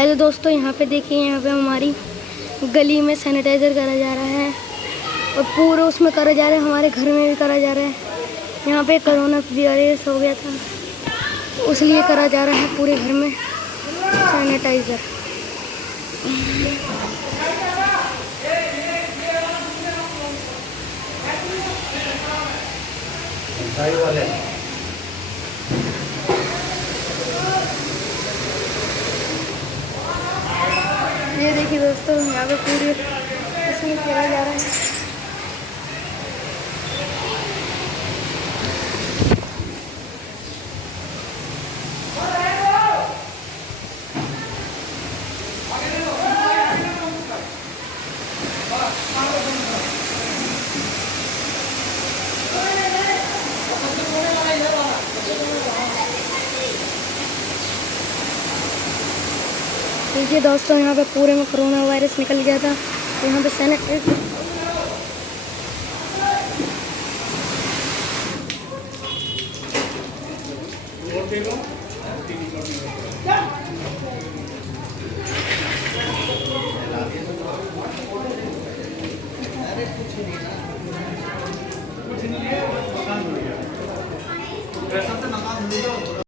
Hello दोस्तों, यहाँ पे देखिए, यहाँ पे हमारी गली में सैनिटाइज़र करा जा रहा है और पूरे उसमें करा जा रहा है। हमारे घर में भी करा जा रहा है। यहाँ पे कोरोना वायरस हो गया था, उसलिए करा जा रहा है पूरे घर में सैनिटाइज़र। ये देखिए दोस्तों, यहाँ पे पूरे इसमें करा जा रहा है। देखिए दोस्तों, यहाँ पे पूरे में कोरोना वायरस निकल गया था। यहाँ पे सैनिटाइजर